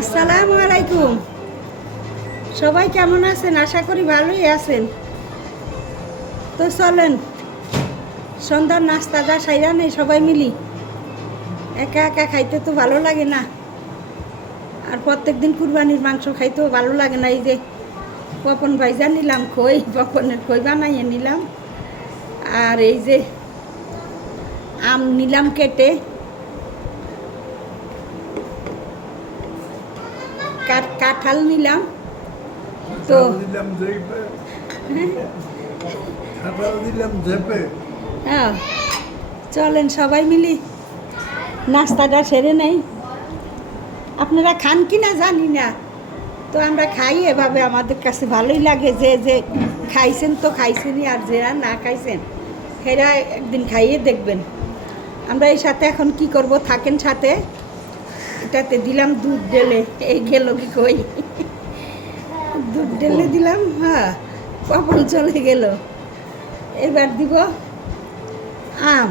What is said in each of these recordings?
আসসালামু আলাইকুম। সবাই কেমন আছেন? আশা করি ভালোই আছেন। তো চলেন সন্ধ্যার নাস্তাটা সাইরা নেই সবাই মিলি। একা একা খাইতে তো ভালো লাগে না, আর প্রত্যেক দিন কুরবানির মাংস খাইতেও ভালো লাগে না। এই যে পপন ভাইজা নিলাম খই, পপনের খই বানাইয়ে নিলাম। আর এই যে আম নিলাম কেটে, কাঁঠাল নিলাম। তো হ্যাঁ, চলেন সবাই মিলি নাস্তাটা সেরে নেই। আপনারা খান কি না জানি না, তো আমরা খাই এভাবে, আমাদের কাছে ভালোই লাগে। যে যে খাইছেন তো খাইছেনই, আর যারা না খাইছেন সেরা একদিন খাইয়ে দেখবেন। আমরা এই সাথে এখন কি করব, থাকেন সাথে। এটাতে দিলাম দুধ ঢেলে, এই গেল কি কই, দুধ ঢেলে দিলাম। হ্যাঁ, কখন চলে গেল। এবার দিব আম,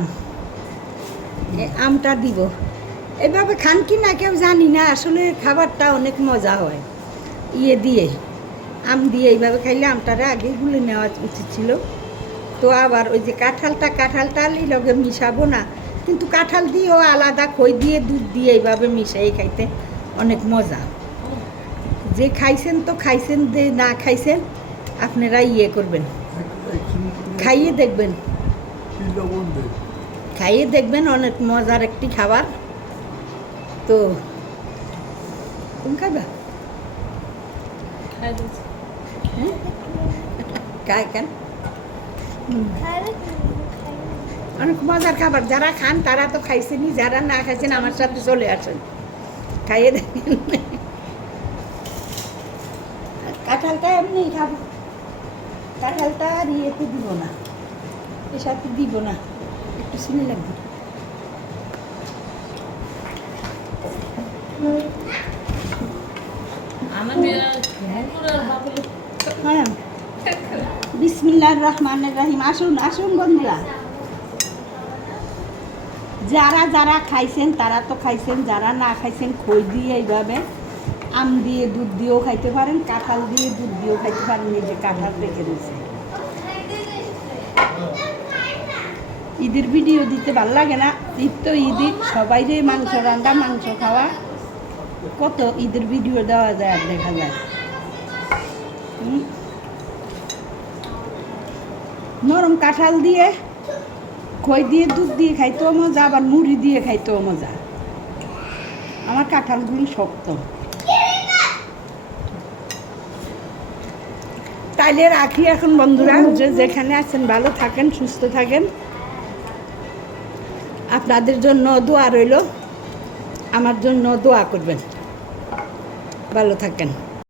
আমটা দিব। এভাবে খান কি না কেউ জানি না, আসলে খাবারটা অনেক মজা হয় ইয়ে দিয়ে, আম দিয়ে। এইভাবে খাইলে আমটারে আগে গুলে নেওয়া উচিত ছিল। তো আবার ওই যে কাঁঠালটা লগে মিশাবো না, কিন্তু কাঁঠাল দিয়েও আলাদা খই দিয়ে দুধ দিয়ে এইভাবে মিশাই খাইতে অনেক মজা। যে খাইছেন তো খাইছেন, যে না খাইছেন আপনারা ইয়ে করবেন, খাইয়ে দেখবেন, খাইয়ে দেখবেন, অনেক মজার একটি খাবার। তো তুমি খাইবা? খাই কেন, অনেক মজার খাবার। যারা খান তারা তো খাইছেনই, যারা না খাইছেন আমার সাথে চলে আসেন, খাইয়ে দেখেন। কাঁঠালটা এমনি খাবো, কাঁঠালটা আর ইয়েতে দিব না, এর সাথে দিব না, একটু শুনে লাগবে। হ্যাঁ, বিসমিল্লাহির রহমানির রহিম। আসুন আসুন বন্ধুরা, যারা খাইছেন তারা তো খাইছেন, যারা না খাইছেন খই দিয়ে এইভাবে আম দিয়ে দুধ দিয়েও খাইতে পারেন, কাঁঠাল দিয়ে দুধ দিয়েও খাইতে পারেন। এই যে কাঁঠাল রেখে দিয়েছে। ঈদের ভিডিও দিতে ভালো লাগে না, ঈদ তো ঈদই, সবাই যে মাংস রান্না মাংস খাওয়া, কত ঈদের ভিডিও দেওয়া যায় আর দেখা যায়। নরম কাঁঠাল দিয়ে খই দিয়ে দুধ দিয়ে খাইতেও মজা, আবার মুড়ি দিয়ে খাইতেও মজা। আমার কাঁঠালগুলি শক্ত। তাইলে রাখি এখন বন্ধুরা, যে যেখানে আছেন ভালো থাকেন, সুস্থ থাকেন। আপনাদের জন্য দোয়া রইল, আমার জন্য দোয়া করবেন। ভালো থাকেন।